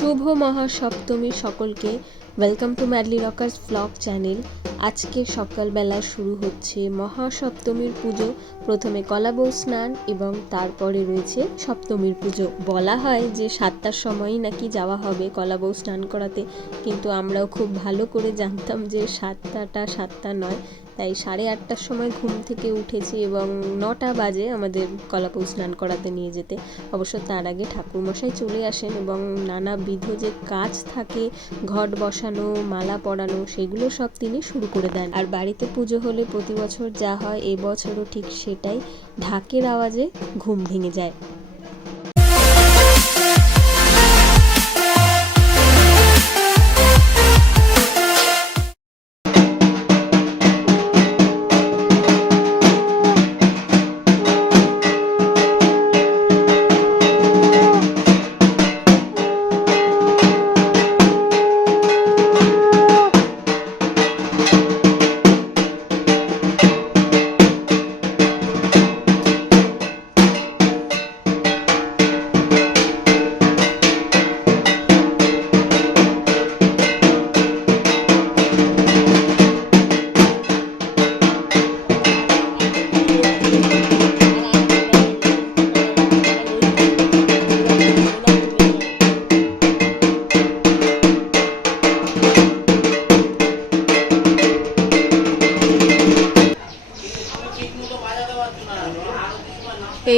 শুভ মহাসপ্তমী সকলকে welcome to madly Rockerz blog channel. আজকে সকালবেলা শুরু হচ্ছে মহাসপ্তমীর পুজো। প্রথমে কলাবউ স্নান এবং তারপরে রয়েছে সপ্তমীর পুজো। বলা হয় যে 7টার সময়ই নাকি যাওয়া হবে কলাবউ স্নান করাতে, কিন্তু আমরাও খুব ভালো করে জানতাম যে 7টা নয়। তাই 8:30টার সময় ঘুম থেকে উঠেছি এবং 9টা বাজে আমাদের কলাবউ স্নান করাতে নিয়ে যেতে। অবশ্য তার আগে ঠাকুরমশাই চলে আসেন এবং নানাবিধ যে কাজ থাকে, ঘট বসানো, মালা পরানো, সেগুলো সব তিনি শুরু করে দেন। আর বাড়িতে পুজো হলে প্রতি বছর যা হয়, এবছরও ঠিক সেটাই। ঢাকের আওয়াজে ঘুম ভেঙে যায়।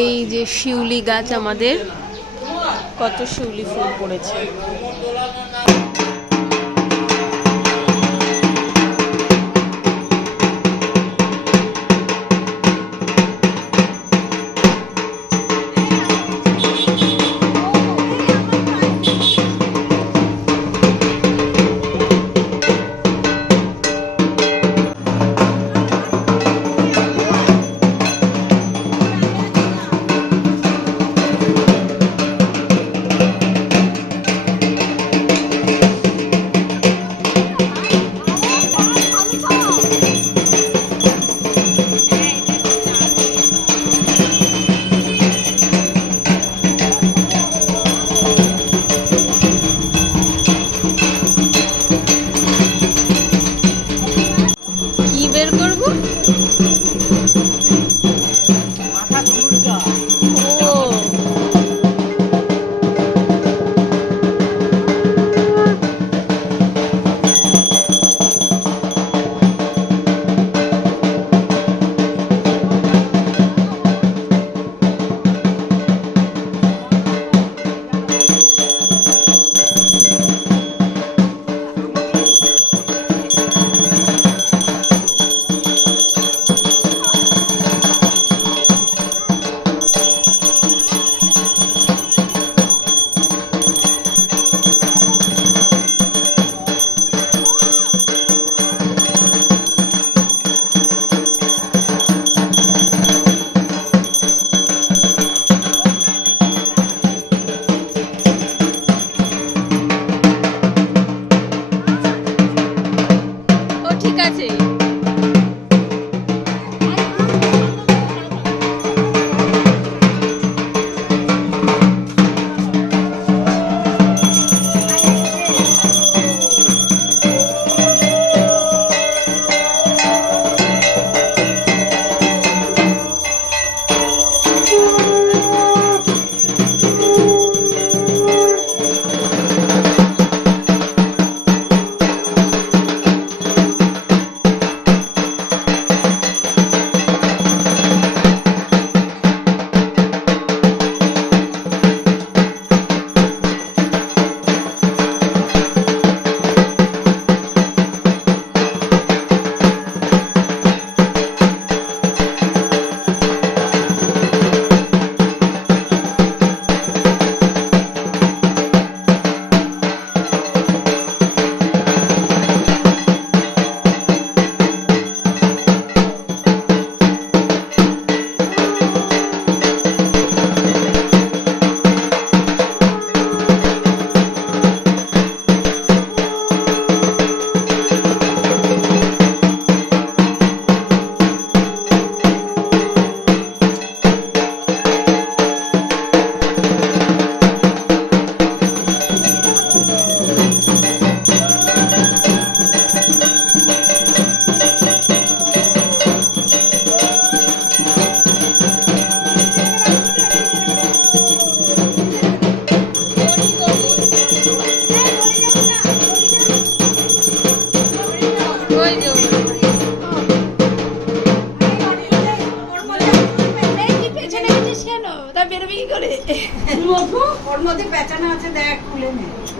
এই যে শিউলি গাছ, আমাদের কত শিউলি ফুল পড়েছে।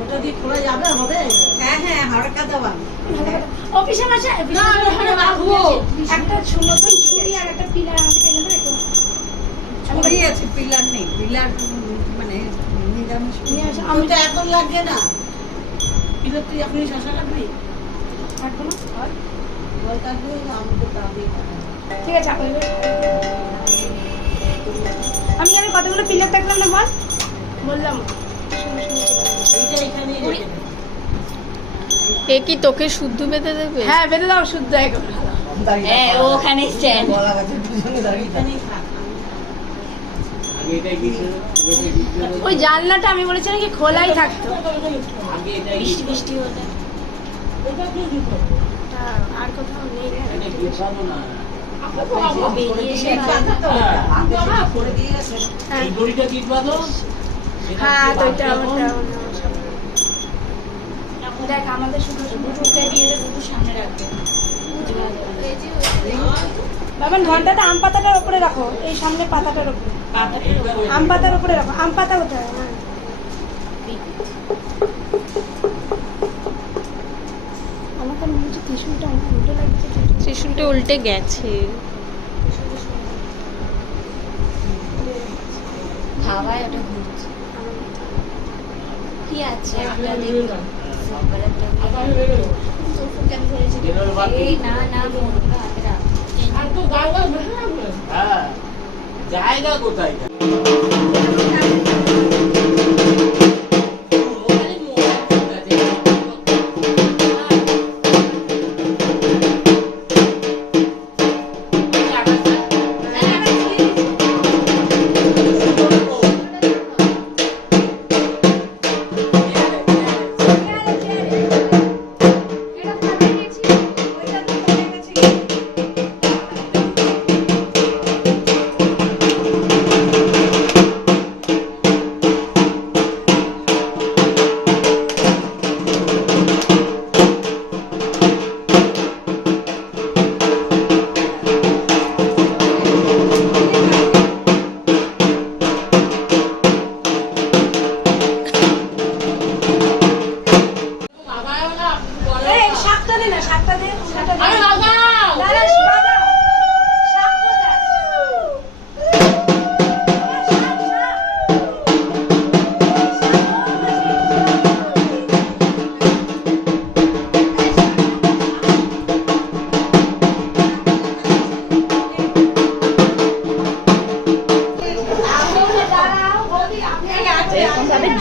ওটা দিয়ে খোলা যাবে হবে? হ্যাঁ হ্যাঁ, হাড়কা দেওয়া। অফিসে বসে না, ওখানে রাখবো। একটা নতুন ছুরি আর একটা পিলার আমাকে এনে দেবে তো? ছড়ি আছে, পিলার নেই। পিলার মানে নিরামিষ। নিয়ে আসো। আমি তো এখন লাগবে না। পিলার তুই এখনই শশা লাগবি? কাটবো না? বল কাটবি, আমি তো দাবি। ঠিক আছে, আমি কতগুলো পিলার থাকলাম না বল? বললাম এইটা এখানেই রেখে দে। এ কি তোকে শুদ্ধ বেঁধে দেবে? হ্যাঁ, বেঁধে দাও শুদ্ধ একদম। হ্যাঁ ওখানে স্ট্যান্ড গলা গাছের পিছনে দাঁড়িয়ে এখানেই থাক। ওই জানলাটা আমি বলেছিলাম কি খোলাই থাকতো। বৃষ্টি বৃষ্টি হলে আর কোথাও নেই। হ্যাঁ, তো ওইটা দেখ আমাদের শুধু দুটোটা দিয়ে দুটো সামনে রাখবে বাবা ঘন্টাটা আম পাতাটার উপরে রাখো, এই সামনে পাতাটার উপরে, আম পাতার উপরে রাখো। আম পাতা কোথায়? আমার তো মনে হচ্ছে ত্রিশুলটা উল্টো লাগছে। ত্রিশুলটা উল্টে গেছে। হাওয়ায় ওটা ঘুরছে কি আছে একটা দেখো এই না না বন্ধুরা আগরা হ্যাঁ জায়গা কোথায়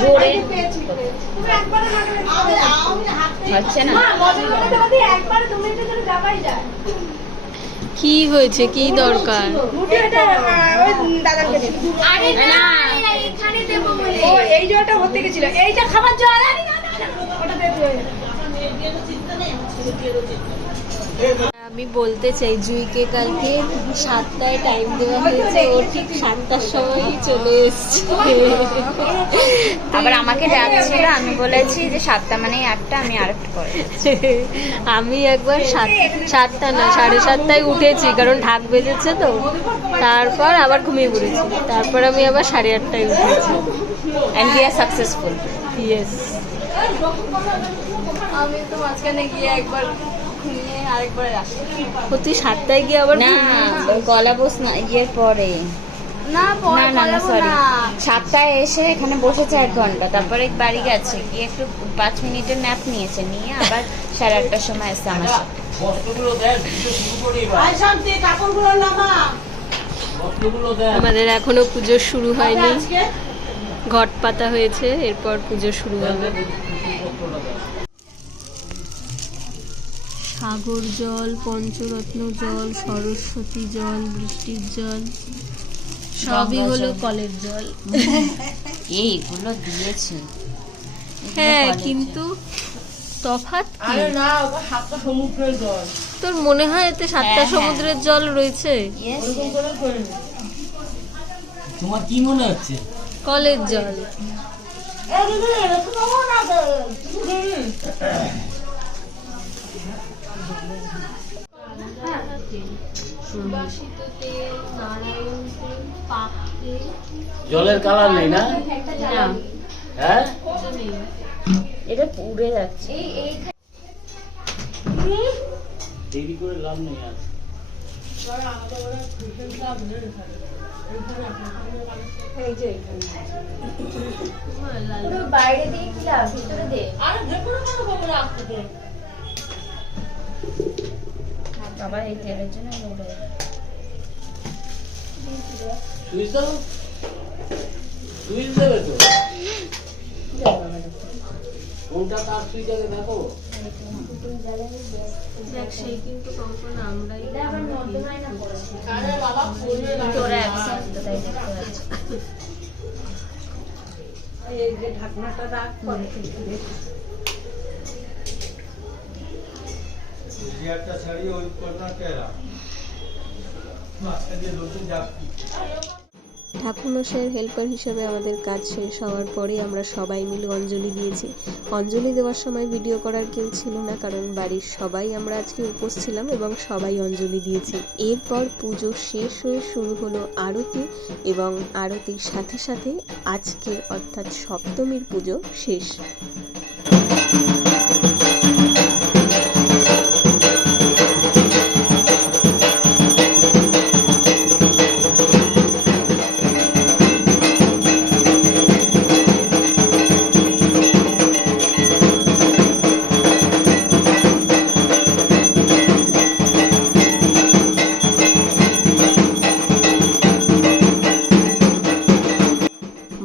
জোরে হচ্ছে না কি হয়েছে? কি দরকার? এই জলটা ভর্তি গেছিল, এইটা খাবার জল। আমি বলতে চাই জুইকে কালকে 7টায় টাইম দেওয়া হয়েছে, ও ঠিক 7টার সময়ই চলে এসছে। আবার আমাকে ডাকছিল, আমি বলেছি যে 7টা মানে 8টা, আমি আরেকটু পরে আমি একবার 7টা না 7:30টায় উঠেছি, কারণ ঢাক বেজেছে তো। তারপর আবার ঘুমিয়ে পড়েছি, তারপর আমি আবার 8:30টায় উঠেছি। and we are successful yes. আমি তো মাঝখানে গিয়ে একবার ঘুমিয়ে আরেকবার আসি। ও তুই 7টায় গিয়ে আবার না গলাবোস না ইয়ের পরে না না না না সরি 7টায় এসে এখানে বসেছে 1 ঘন্টা, তারপরে বাড়ি গেছে গিয়ে একটু 5 মিনিটের ন্যাপ নিয়েছে, নিয়ে আবার 8:30টার সময় এসে আমার সাথে। বস্তুগুলো দেখ, ভিডিও শুরু করি এবার। আয় শান্তি, কাপড়গুলো নামা। বস্তুগুলো দেখ। আমাদের এখনো পুজো শুরু হয়নি, আজকে ঘট পাতা হয়েছে, এরপর পুজো শুরু হবে। সাগর জল, পঞ্চরত্ন জল, সরস্বতী জল, বৃষ্টির জল, সবই হলো কলের জল। এইগুলো দিয়েছে হ্যাঁ, কিন্তু তফাৎ কি? আরে না, ওটা 7টা সমুদ্রের জল। তোর মনে হয় এতে 7টা সমুদ্রের জল রয়েছে? Yes, ওরকম করে করে নে। তোমার কি মনে হচ্ছে? কলের জল। এই দিদি, এরকম হবো না তো। সুবাসিত তেল, নারায়ণ তেল, পাক তেল। জলের কালার নেই না? না, হ্যাঁ কিছু নেই। এটা পুড়ে যাচ্ছে। দেরি করে লাভ নেই আর। এই যে পুরো বাইরে দিয়ে কি লাভ, ভিতরে দে। বাবা এই তেলের জন্য উড়ে সুইচ দাও, সুইচ দেবে তো। কোনটা তার সুইচ আগে দেখো। দেখ সেই কিন্তু কখন আমরাই তোরা অ্যাবসেন্ট তো তাই দেখতে পাচ্ছি। এই যে ঢাকনাটা রাখ পরে ফিরে একটা ছাড়িয়ে ওই করনা কেরা মাছটা দিয়ে দুটো যাচ্ছি। ঠাকুরমশাইয়ের হেল্পার হিসেবে আমাদের কাজ শেষ হওয়ার পরে আমরা সবাই মিলে অঞ্জলি দিয়েছি। অঞ্জলি দেওয়ার সময় ভিডিও করার কেউ ছিল না, কারণ বাড়ির সবাই আমরা আজকে উপোস ছিলাম এবং সবাই অঞ্জলি দিয়েছি। এরপর পুজো শেষ হয়ে শুরু হলো আরতি, এবং আরতির সাথে সাথে আজকে অর্থাৎ সপ্তমীর পুজো শেষ।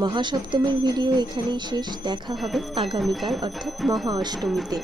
মহাসপ্তমীর ভিডিও এখানেই শেষ। দেখা হবে আগামীকাল অর্থাৎ মহা অষ্টমীতে।